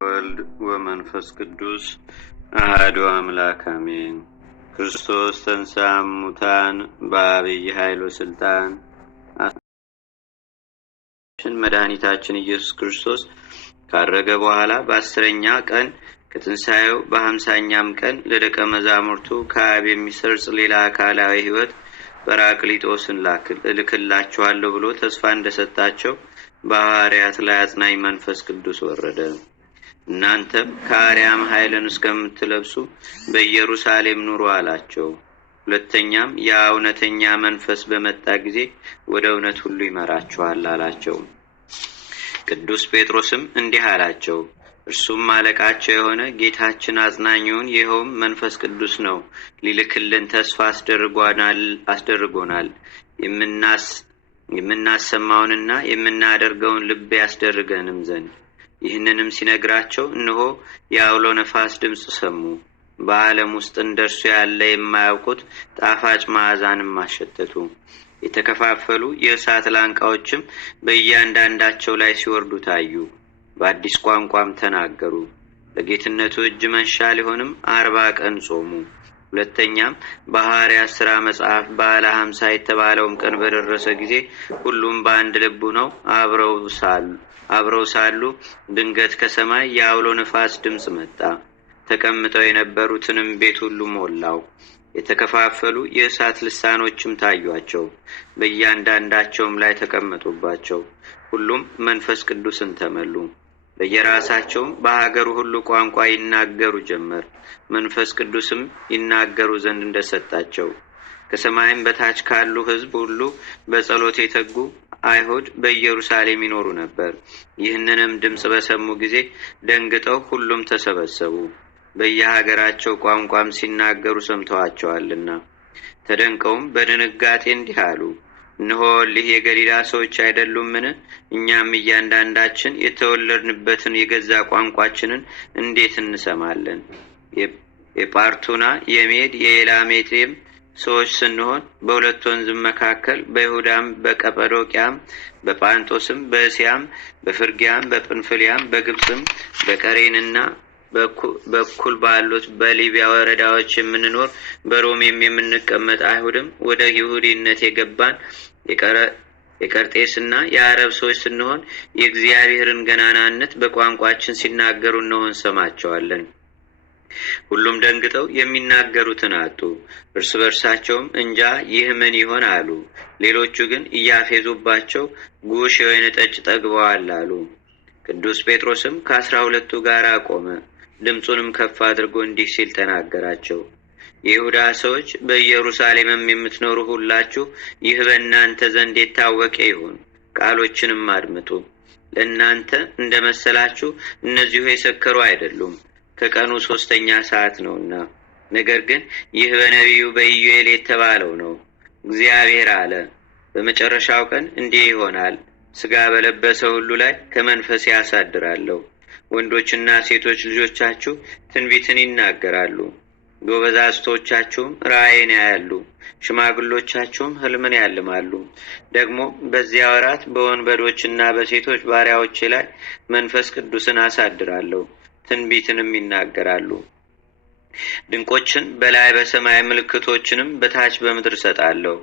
ወልድ ወመንፈስ ቅዱስ አሐዱ አምላክ አሜን። ክርስቶስ ተንሥአ እሙታን በዐቢይ ኃይል ወሥልጣን። መድኃኒታችን ኢየሱስ ክርስቶስ ካረገ በኋላ በ10ኛ ቀን ከትንሣኤው በ50ኛም ቀን ለደቀ መዛሙርቱ ከአብ የሚሰርጽ ሌላ አካላዊ ሕይወት ጰራቅሊጦስን እልክላችኋለሁ ብሎ ተስፋ እንደሰጣቸው በሐዋርያት ላይ አጽናኝ መንፈስ ቅዱስ ወረደ። እናንተም ከአርያም ኃይልን እስከምትለብሱ በኢየሩሳሌም ኑሩ አላቸው። ሁለተኛም ያ እውነተኛ መንፈስ በመጣ ጊዜ ወደ እውነት ሁሉ ይመራችኋል አላቸው። ቅዱስ ጴጥሮስም እንዲህ አላቸው፣ እርሱም አለቃቸው የሆነ ጌታችን አጽናኙን ይኸውም መንፈስ ቅዱስ ነው ሊልክልን ተስፋ አስደርጎናል። የምናሰማውንና የምናደርገውን ልብ ያስደርገንም ዘንድ። ይህንንም ሲነግራቸው እነሆ የአውሎ ነፋስ ድምፅ ሰሙ። በዓለም ውስጥ እንደርሱ ያለ የማያውቁት ጣፋጭ መዓዛንም አሸተቱ። የተከፋፈሉ የእሳት ላንቃዎችም በእያንዳንዳቸው ላይ ሲወርዱ ታዩ። በአዲስ ቋንቋም ተናገሩ። ለጌትነቱ እጅ መንሻ ሊሆንም 40 ቀን ጾሙ። ሁለተኛም በሐዋርያት ሥራ መጽሐፍ በዓለ 50 የተባለውም ቀን በደረሰ ጊዜ ሁሉም በአንድ ልብ ነው አብረው ሳሉ ድንገት ከሰማይ የአውሎ ነፋስ ድምፅ መጣ። ተቀምጠው የነበሩትንም ቤት ሁሉ ሞላው። የተከፋፈሉ የእሳት ልሳኖችም ታዩአቸው፣ በእያንዳንዳቸውም ላይ ተቀመጡባቸው። ሁሉም መንፈስ ቅዱስን ተመሉ። በየራሳቸውም በሀገሩ ሁሉ ቋንቋ ይናገሩ ጀመር። መንፈስ ቅዱስም ይናገሩ ዘንድ እንደሰጣቸው። ከሰማይም በታች ካሉ ሕዝብ ሁሉ በጸሎት የተጉ አይሁድ በኢየሩሳሌም ይኖሩ ነበር። ይህንንም ድምፅ በሰሙ ጊዜ ደንግጠው ሁሉም ተሰበሰቡ። በየሀገራቸው ቋንቋም ሲናገሩ ሰምተዋቸዋልና። ተደንቀውም በድንጋጤ እንዲህ አሉ፣ እነሆ እሊህ የገሊላ ሰዎች አይደሉምን? እኛም እያንዳንዳችን የተወለድንበትን የገዛ ቋንቋችንን እንዴት እንሰማለን? የጳርቱና የሜድ የኤላሜጤም ሰዎች ስንሆን በሁለት ወንዝም መካከል በይሁዳም በቀጰዶቅያም በጳንጦስም በእስያም በፍርግያም በጵንፍልያም በግብፅም በቀሬንና በኩል ባሉት በሊቢያ ወረዳዎች የምንኖር በሮሜም የምንቀመጥ አይሁድም ወደ ይሁዲነት የገባን የቀርጤስና የአረብ ሰዎች ስንሆን የእግዚአብሔርን ገናናነት በቋንቋችን ሲናገሩ እነሆ እንሰማቸዋለን። ሁሉም ደንግጠው የሚናገሩትን አጡ። እርስ በርሳቸውም እንጃ ይህ ምን ይሆን አሉ። ሌሎቹ ግን እያፌዙባቸው ጉሽ የወይን ጠጅ ጠግበዋል አሉ። ቅዱስ ጴጥሮስም ከ12ቱ ጋር ቆመ። ድምፁንም ከፍ አድርጎ እንዲህ ሲል ተናገራቸው፣ የይሁዳ ሰዎች በኢየሩሳሌምም የምትኖሩ ሁላችሁ ይህ በእናንተ ዘንድ የታወቀ ይሁን፣ ቃሎችንም አድምጡ። ለእናንተ እንደመሰላችሁ እነዚሁ የሰከሩ አይደሉም፣ ከቀኑ 3ኛ ሰዓት ነውና። ነገር ግን ይህ በነቢዩ በኢዩኤል የተባለው ነው። እግዚአብሔር አለ፣ በመጨረሻው ቀን እንዲህ ይሆናል፣ ሥጋ በለበሰ ሁሉ ላይ ከመንፈሴ ያሳድራለሁ። ወንዶችና ሴቶች ልጆቻችሁ ትንቢትን ይናገራሉ፣ ጎበዛዝቶቻችሁም ራእይን ያያሉ፣ ሽማግሎቻችሁም ሕልምን ያልማሉ። ደግሞ በዚያ ወራት በወንበዶችና በሴቶች ባሪያዎቼ ላይ መንፈስ ቅዱስን አሳድራለሁ፣ ትንቢትንም ይናገራሉ። ድንቆችን በላይ በሰማይ ምልክቶችንም በታች በምድር ሰጣለሁ።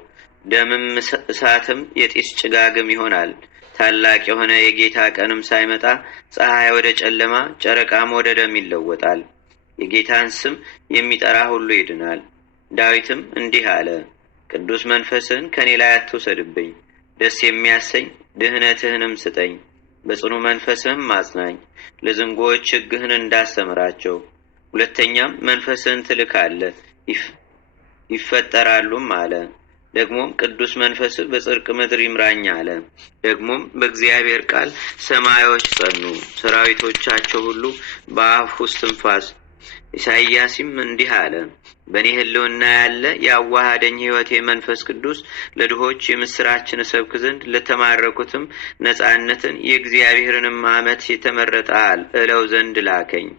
ደምም እሳትም የጢስ ጭጋግም ይሆናል። ታላቅ የሆነ የጌታ ቀንም ሳይመጣ ፀሐይ ወደ ጨለማ ጨረቃም ወደ ደም ይለወጣል። የጌታን ስም የሚጠራ ሁሉ ይድናል። ዳዊትም እንዲህ አለ፣ ቅዱስ መንፈስህን ከኔ ላይ አትውሰድብኝ፣ ደስ የሚያሰኝ ድህነትህንም ስጠኝ። በጽኑ መንፈስህም አጽናኝ፣ ለዝንጎዎች ሕግህን እንዳስተምራቸው። ሁለተኛም መንፈስህን ትልካለህ ይፈጠራሉም አለ። ደግሞም ቅዱስ መንፈስህ በጽድቅ ምድር ይምራኝ አለ። ደግሞም በእግዚአብሔር ቃል ሰማዮች ጸኑ፣ ሰራዊቶቻቸው ሁሉ በአፉ እስትንፋስ። ኢሳይያስም እንዲህ አለ፣ በእኔ ህልውና ያለ የአዋሃደኝ ሕይወቴ መንፈስ ቅዱስ ለድሆች የምስራችን እሰብክ ዘንድ ለተማረኩትም ነጻነትን የእግዚአብሔርንም ዓመት የተመረጠ እለው ዘንድ ላከኝ።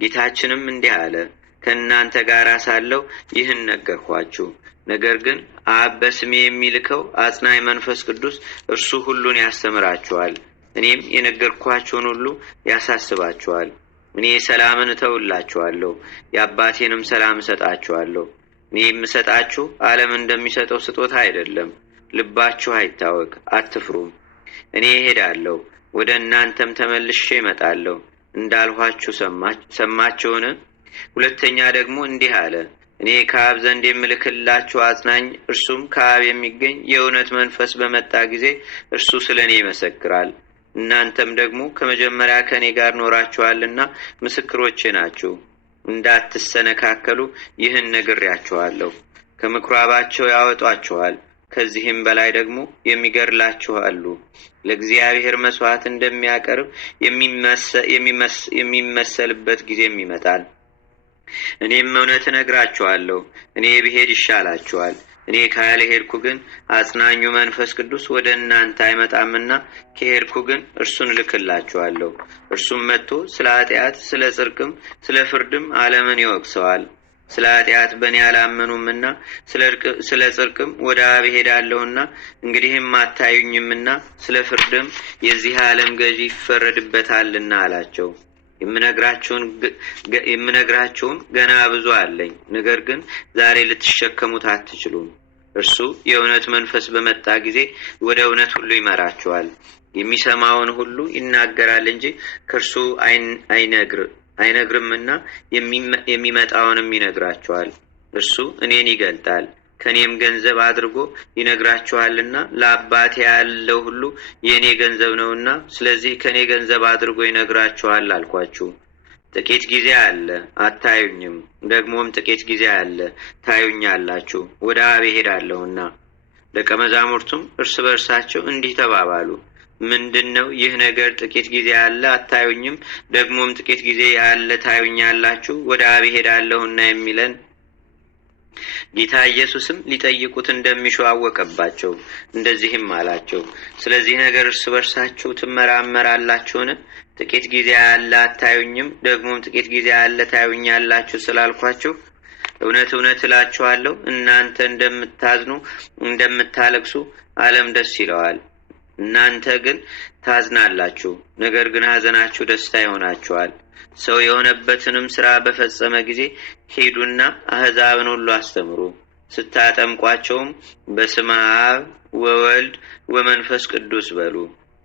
ጌታችንም እንዲህ አለ፣ ከእናንተ ጋር ሳለሁ ይህን ነገርኳችሁ። ነገር ግን አብ በስሜ የሚልከው አጽናኝ መንፈስ ቅዱስ እርሱ ሁሉን ያስተምራችኋል፣ እኔም የነገርኳችሁን ሁሉ ያሳስባችኋል። እኔ ሰላምን እተውላችኋለሁ፣ የአባቴንም ሰላም እሰጣችኋለሁ። እኔ የምሰጣችሁ ዓለም እንደሚሰጠው ስጦታ አይደለም። ልባችሁ አይታወክ፣ አትፍሩም። እኔ እሄዳለሁ፣ ወደ እናንተም ተመልሼ እመጣለሁ እንዳልኋችሁ ሰማችሁን? ሁለተኛ ደግሞ እንዲህ አለ፣ እኔ ከአብ ዘንድ የምልክላችሁ አጽናኝ፣ እርሱም ከአብ የሚገኝ የእውነት መንፈስ በመጣ ጊዜ እርሱ ስለ እኔ ይመሰክራል። እናንተም ደግሞ ከመጀመሪያ ከእኔ ጋር ኖራችኋልና ምስክሮቼ ናችሁ። እንዳትሰነካከሉ ይህን ነግሬያችኋለሁ። ከምኵራባቸው ያወጧችኋል፣ ከዚህም በላይ ደግሞ የሚገድላችሁ አሉ። ለእግዚአብሔር መሥዋዕት እንደሚያቀርብ የሚመሰልበት ጊዜም ይመጣል። እኔም እውነት እነግራችኋለሁ፣ እኔ ብሄድ ይሻላችኋል። እኔ ካልሄድኩ ግን አጽናኙ መንፈስ ቅዱስ ወደ እናንተ አይመጣምና፣ ከሄድኩ ግን እርሱን እልክላችኋለሁ። እርሱም መጥቶ ስለ ኃጢአት፣ ስለ ጽድቅም ስለ ፍርድም ዓለምን ይወቅሰዋል። ስለ ኃጢአት በእኔ አላመኑምና፣ ስለ ጽድቅም ወደ አብ እሄዳለሁና እንግዲህም አታዩኝምና፣ ስለ ፍርድም የዚህ ዓለም ገዢ ይፈረድበታልና አላቸው። የምነግራችሁም ገና ብዙ አለኝ፣ ነገር ግን ዛሬ ልትሸከሙት አትችሉም። እርሱ የእውነት መንፈስ በመጣ ጊዜ ወደ እውነት ሁሉ ይመራችኋል። የሚሰማውን ሁሉ ይናገራል እንጂ ከእርሱ አይነግርምና የሚመጣውንም ይነግራችኋል። እርሱ እኔን ይገልጣል፣ ከእኔም ገንዘብ አድርጎ ይነግራችኋልና፣ ለአባቴ ያለው ሁሉ የእኔ ገንዘብ ነውና፣ ስለዚህ ከእኔ ገንዘብ አድርጎ ይነግራችኋል አልኳችሁ። ጥቂት ጊዜ አለ፣ አታዩኝም፣ ደግሞም ጥቂት ጊዜ አለ፣ ታዩኛላችሁ፣ ወደ አብ እሄዳለሁና። ደቀ መዛሙርቱም እርስ በርሳቸው እንዲህ ተባባሉ፣ ምንድነው ይህ ነገር? ጥቂት ጊዜ አለ፣ አታዩኝም፣ ደግሞም ጥቂት ጊዜ አለ፣ ታዩኛላችሁ፣ ወደ አብ እሄዳለሁና የሚለን? ጌታ ኢየሱስም ሊጠይቁት እንደሚሹ አወቀባቸው። እንደዚህም አላቸው፣ ስለዚህ ነገር እርስ በርሳችሁ ትመራመራላችሁን? ጥቂት ጊዜ አለ፣ አታዩኝም፣ ደግሞም ጥቂት ጊዜ አለ፣ ታዩኛላችሁ ስላልኳችሁ እውነት እውነት እላችኋለሁ፣ እናንተ እንደምታዝኑ እንደምታለቅሱ ዓለም ደስ ይለዋል። እናንተ ግን ታዝናላችሁ፣ ነገር ግን ሐዘናችሁ ደስታ ይሆናችኋል። ሰው የሆነበትንም ሥራ በፈጸመ ጊዜ ሄዱና አሕዛብን ሁሉ አስተምሩ፣ ስታጠምቋቸውም በስመ አብ ወወልድ ወመንፈስ ቅዱስ በሉ፣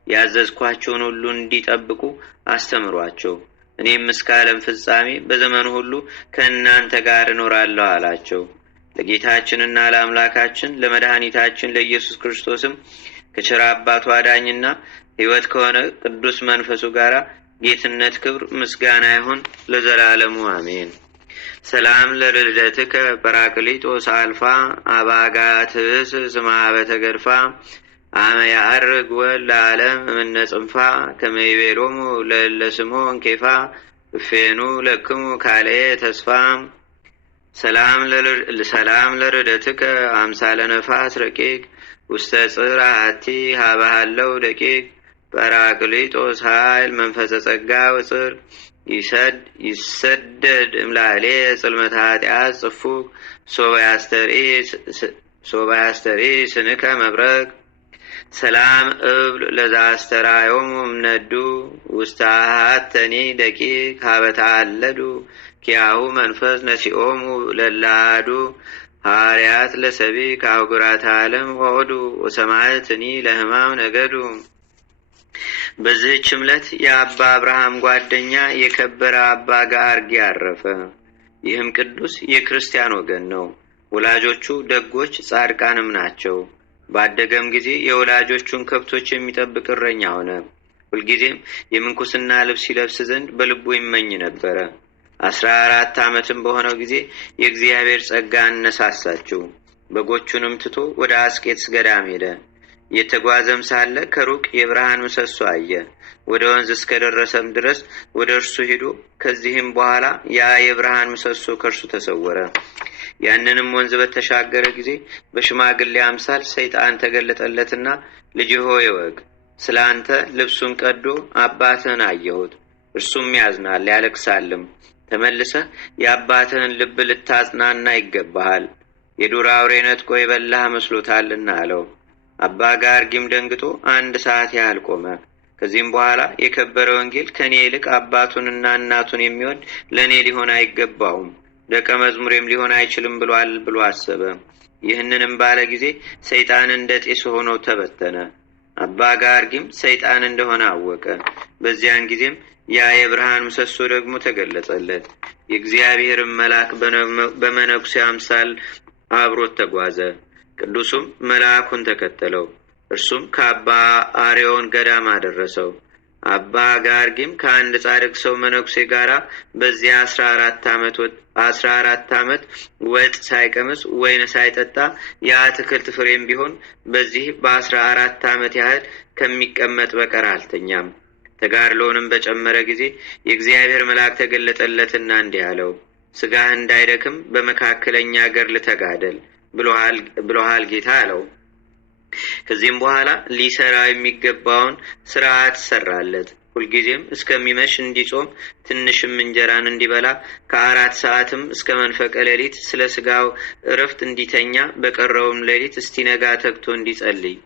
ያዘዝኳቸውን ሁሉ እንዲጠብቁ አስተምሯቸው። እኔም እስከ ዓለም ፍጻሜ በዘመኑ ሁሉ ከእናንተ ጋር እኖራለሁ አላቸው። ለጌታችንና ለአምላካችን ለመድኃኒታችን ለኢየሱስ ክርስቶስም ከቸር አባቱ አዳኝና ሕይወት ከሆነ ቅዱስ መንፈሱ ጋር ጌትነት፣ ክብር፣ ምስጋና ይሁን ለዘላለሙ አሜን። ሰላም ለልደትከ ጰራቅሊጦስ አልፋ አባጋትስ ስማበተ ገድፋ አመ ያዕርግ ወል ለዓለም እምነ ጽንፋ ከመይቤሎሙ ለለስሞ እንኬፋ እፌኑ ለክሙ ካልየ ተስፋ ሰላም ለርደትከ አምሳለ ነፋስ ረቂቅ ውስተ ጽር አሐቲ ሀበሃለው ደቂቅ ጰራቅሊጦስ ኃይል መንፈሰ ጸጋ ወጽር ይሰደድ እምላሌ ጽልመተ ኃጢአት ጽፉቅ ሶበ ያስተርኢ ስንከ መብረቅ ሰላም እብል ለዛስተራዮሙ እምነዱ ውስተ አሐተኒ ደቂቅ ሀበተአለዱ ኪያሁ መንፈስ ነሲኦሙ ለላዱ ሐዋርያት ለሰቢ ከአህጉራተ ዓለም ወዱ ወሰማዕትኒ ለሕማም ነገዱ። በዚህች ዕለት የአባ አብርሃም ጓደኛ የከበረ አባ ገአርጊ አረፈ። ይህም ቅዱስ የክርስቲያን ወገን ነው። ወላጆቹ ደጎች ጻድቃንም ናቸው። ባደገም ጊዜ የወላጆቹን ከብቶች የሚጠብቅ እረኛ ሆነ። ሁልጊዜም የምንኩስና ልብስ ይለብስ ዘንድ በልቡ ይመኝ ነበረ። 14 ዓመትም በሆነው ጊዜ የእግዚአብሔር ጸጋ አነሳሳችው። በጎቹንም ትቶ ወደ አስቄጥስ ገዳም ሄደ። የተጓዘም ሳለ ከሩቅ የብርሃን ምሰሶ አየ። ወደ ወንዝ እስከደረሰም ድረስ ወደ እርሱ ሄዶ ከዚህም በኋላ ያ የብርሃን ምሰሶ ከእርሱ ተሰወረ። ያንንም ወንዝ በተሻገረ ጊዜ በሽማግሌ አምሳል ሰይጣን ተገለጠለትና ልጅ ሆይ ወግ ስለ አንተ ልብሱን ቀዶ አባትህን አየሁት፣ እርሱም ያዝናል ያለቅሳልም። ተመልሰህ የአባትህን ልብ ልታጽናና ይገባሃል፣ የዱር አውሬ ነጥቆ የበላህ መስሎታልና አለው። አባ ገአርጊም ደንግጦ 1 ሰዓት ያህል ቆመ። ከዚህም በኋላ የከበረ ወንጌል ከእኔ ይልቅ አባቱንና እናቱን የሚወድ ለእኔ ሊሆን አይገባውም፣ ደቀ መዝሙሬም ሊሆን አይችልም ብሏል ብሎ አሰበ። ይህንንም ባለ ጊዜ ሰይጣን እንደ ጢስ ሆኖ ተበተነ። አባ ጋርጊም ሰይጣን እንደሆነ አወቀ። በዚያን ጊዜም ያ የብርሃን ምሰሶ ደግሞ ተገለጸለት። የእግዚአብሔርን መልአክ በመነኩሴ አምሳል አብሮት ተጓዘ። ቅዱሱም መልአኩን ተከተለው። እርሱም ከአባ አርዮን ገዳም አደረሰው። አባ ጋርጊም ከአንድ ጻድቅ ሰው መነኩሴ ጋራ በዚያ 14 ዓመት ወጥ ሳይቀምስ ወይን ሳይጠጣ የአትክልት ፍሬም ቢሆን በዚህ በ14 ዓመት ያህል ከሚቀመጥ በቀር አልተኛም። ተጋድሎውንም በጨመረ ጊዜ የእግዚአብሔር መልአክ ተገለጠለትና እንዲህ አለው፣ ስጋህ እንዳይደክም በመካከለኛ ገድል ተጋደል ብሎሃል ጌታ አለው። ከዚህም በኋላ ሊሰራ የሚገባውን ስርዓት ሰራለት። ሁልጊዜም እስከሚመሽ እንዲጾም ትንሽም እንጀራን እንዲበላ ከ4 ሰዓትም እስከ መንፈቀ ሌሊት ስለ ስጋው እረፍት እንዲተኛ በቀረውም ሌሊት እስቲነጋ ተግቶ እንዲጸልይ።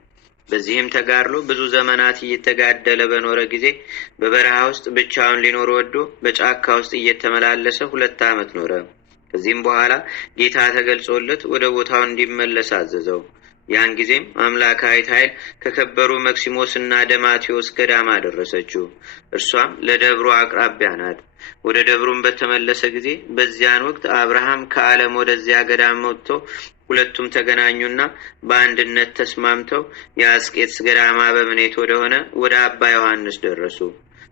በዚህም ተጋድሎ ብዙ ዘመናት እየተጋደለ በኖረ ጊዜ በበረሃ ውስጥ ብቻውን ሊኖር ወዶ በጫካ ውስጥ እየተመላለሰ 2 ዓመት ኖረ። ከዚህም በኋላ ጌታ ተገልጾለት ወደ ቦታው እንዲመለስ አዘዘው። ያን ጊዜም አምላካዊት ኃይል ከከበሩ መክሲሞስ እና ደማቴዎስ ገዳም አደረሰችው። እርሷም ለደብሩ አቅራቢያ ናት። ወደ ደብሩም በተመለሰ ጊዜ በዚያን ወቅት አብርሃም ከዓለም ወደዚያ ገዳም መጥቶ ሁለቱም ተገናኙና በአንድነት ተስማምተው የአስቄጥስ ገዳማ በምኔት ወደሆነ ወደ አባ ዮሐንስ ደረሱ።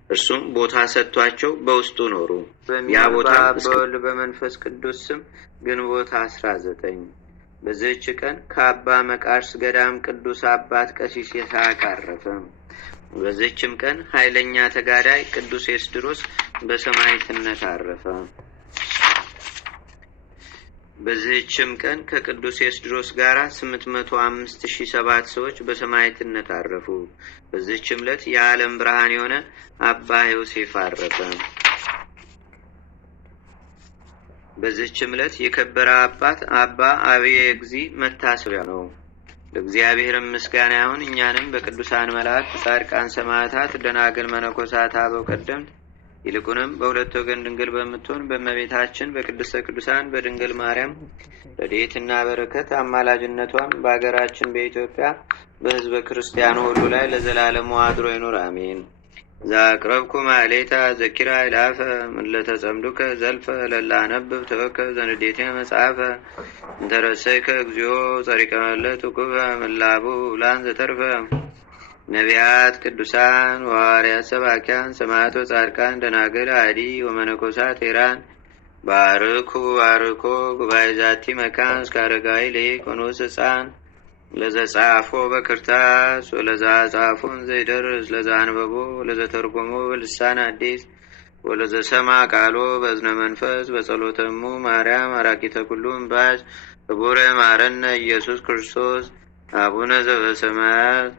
እርሱም ቦታ ሰጥቷቸው በውስጡ ኖሩ። ያ ቦታ በወልድ በመንፈስ ቅዱስ ስም ግንቦት 19 በዚህች ቀን ከአባ መቃርስ ገዳም ቅዱስ አባት ቀሲስ ይስሐቅ አረፈ። በዚህችም ቀን ኃይለኛ ተጋዳይ ቅዱስ ኤስድሮስ በሰማዕትነት አረፈ። በዚህችም ቀን ከቅዱስ ኤስድሮስ ጋር 805,007 ሰዎች በሰማዕትነት አረፉ። በዚህችም ዕለት የዓለም ብርሃን የሆነ አባ ዮሴፍ አረፈ። በዚህችም ዕለት የከበረ አባት አባ አብየ እግዚእ መታሰቢያ ነው። ለእግዚአብሔር ምስጋና ይሁን። እኛንም በቅዱሳን መላእክት፣ ጻድቃን፣ ሰማዕታት፣ ደናግል፣ መነኮሳት፣ አበው ቀደምት ይልቁንም በሁለት ወገን ድንግል በምትሆን በእመቤታችን በቅድስተ ቅዱሳን በድንግል ማርያም ረድኤትና በረከት አማላጅነቷም በአገራችን በኢትዮጵያ በሕዝበ ክርስቲያኑ ሁሉ ላይ ለዘላለሙ አድሮ ይኑር፣ አሜን። ዛቅረብኩ ማሌታ ዘኪራ ይላፈ ምለተጸምዱከ ዘልፈ ለላነብብ ተወከብ ዘንዴቴ መጽሐፈ እንተረሰይከ እግዚኦ ጸሪቀ መለት ውቁበ ምላቡ ላን ዘተርፈ ነቢያት፣ ቅዱሳን፣ ሐዋርያት፣ ሰባኪያን፣ ሰማዕቶ፣ ጻድቃን፣ ደናግል፣ አዲ ወመነኮሳት ሄራን ባርኩ ባርኮ ጉባኤ ዛቲ መካን እስከ አረጋዊ ሊቅ ወንዑስ ሕፃን ለዘጻፎ በክርታስ ወለዛ ጻፎን ዘይደርስ ለዛ አንበቦ ለዘተርጎሞ በልሳን አዲስ ወለዘሰማ ቃሎ በእዝነ መንፈስ በጸሎተሙ ማርያም አራቂተ ኩሉ እምባስ ክቡረ ማረነ ኢየሱስ ክርስቶስ አቡነ ዘበሰማያት